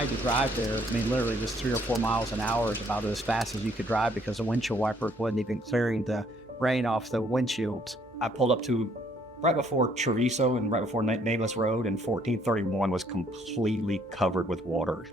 tried to drive there, I mean, literally just 3 or 4 miles an hour is about as fast as you could drive because the windshield wiper wasn't even clearing the rain off the windshields. I pulled up to right before Chorizo and right before Nameless Road, and 1431 was completely covered with water.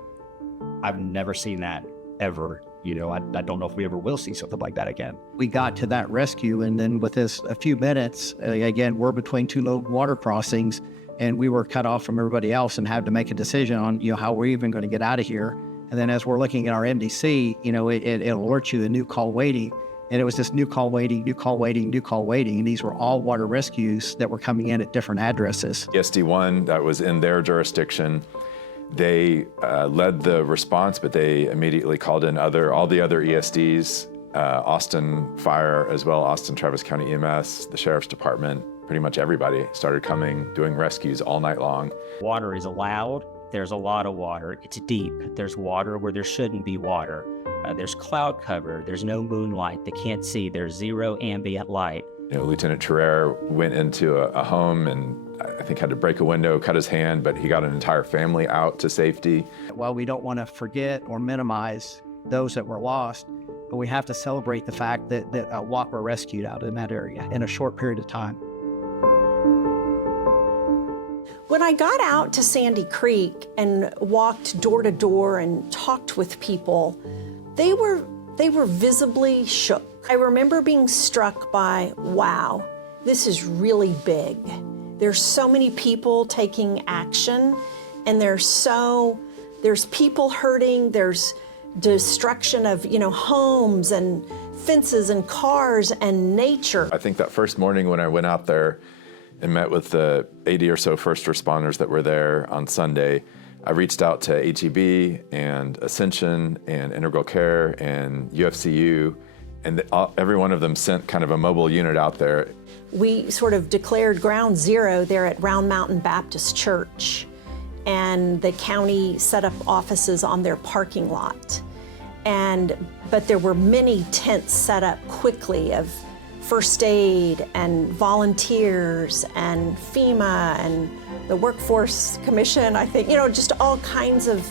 I've never seen that ever. You know, I don't know if we ever will see something like that again. We got to that rescue, and then with this a few minutes, again, we're between two low water crossings, and we were cut off from everybody else and had to make a decision on, you know, how we're even going to get out of here. And then as we're looking at our MDC, you know, it alerts you the new call waiting. And it was this new call waiting, new call waiting, new call waiting. And these were all water rescues that were coming in at different addresses. ESD1, that was in their jurisdiction. They led the response, but they immediately called in all the other ESDs, Austin Fire as well, Austin Travis County EMS, the Sheriff's Department, pretty much everybody started coming, doing rescues all night long. Water is allowed. There's a lot of water. It's deep. There's water where there shouldn't be water. There's cloud cover. There's no moonlight. They can't see. There's zero ambient light. You know, Lieutenant Terrer went into a home and I think had to break a window, cut his hand, but he got an entire family out to safety. While we don't want to forget or minimize those that were lost, but we have to celebrate the fact that a lot were rescued out in that area in a short period of time. When I got out to Sandy Creek and walked door to door and talked with people, they were visibly shook. I remember being struck by, wow, this is really big. There's so many people taking action, and there's people hurting, there's destruction of, you know, homes and fences and cars and nature. I think that first morning when I went out there and met with the 80 or so first responders that were there on Sunday, I reached out to HEB and Ascension and Integral Care and UFCU, and every one of them sent kind of a mobile unit out there. We sort of declared ground zero there at Round Mountain Baptist Church, and the county set up offices on their parking lot. But there were many tents set up quickly of first aid and volunteers and FEMA and the Workforce Commission, I think, you know, just all kinds of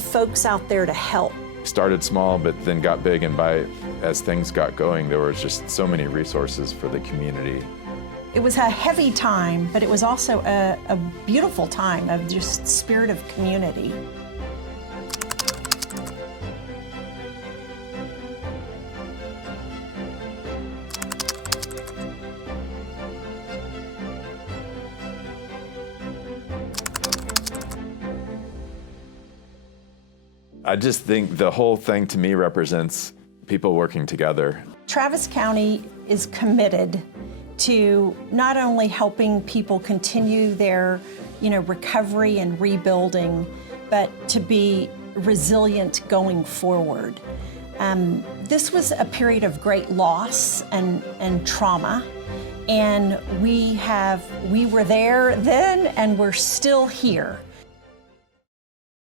folks out there to help. Started small, but then got big, and as things got going, there was just so many resources for the community. It was a heavy time, but it was also a beautiful time of just spirit of community. I just think the whole thing to me represents people working together. Travis County is committed to not only helping people continue their, you know, recovery and rebuilding, but to be resilient going forward. This was a period of great loss and trauma, and we were there then and we're still here.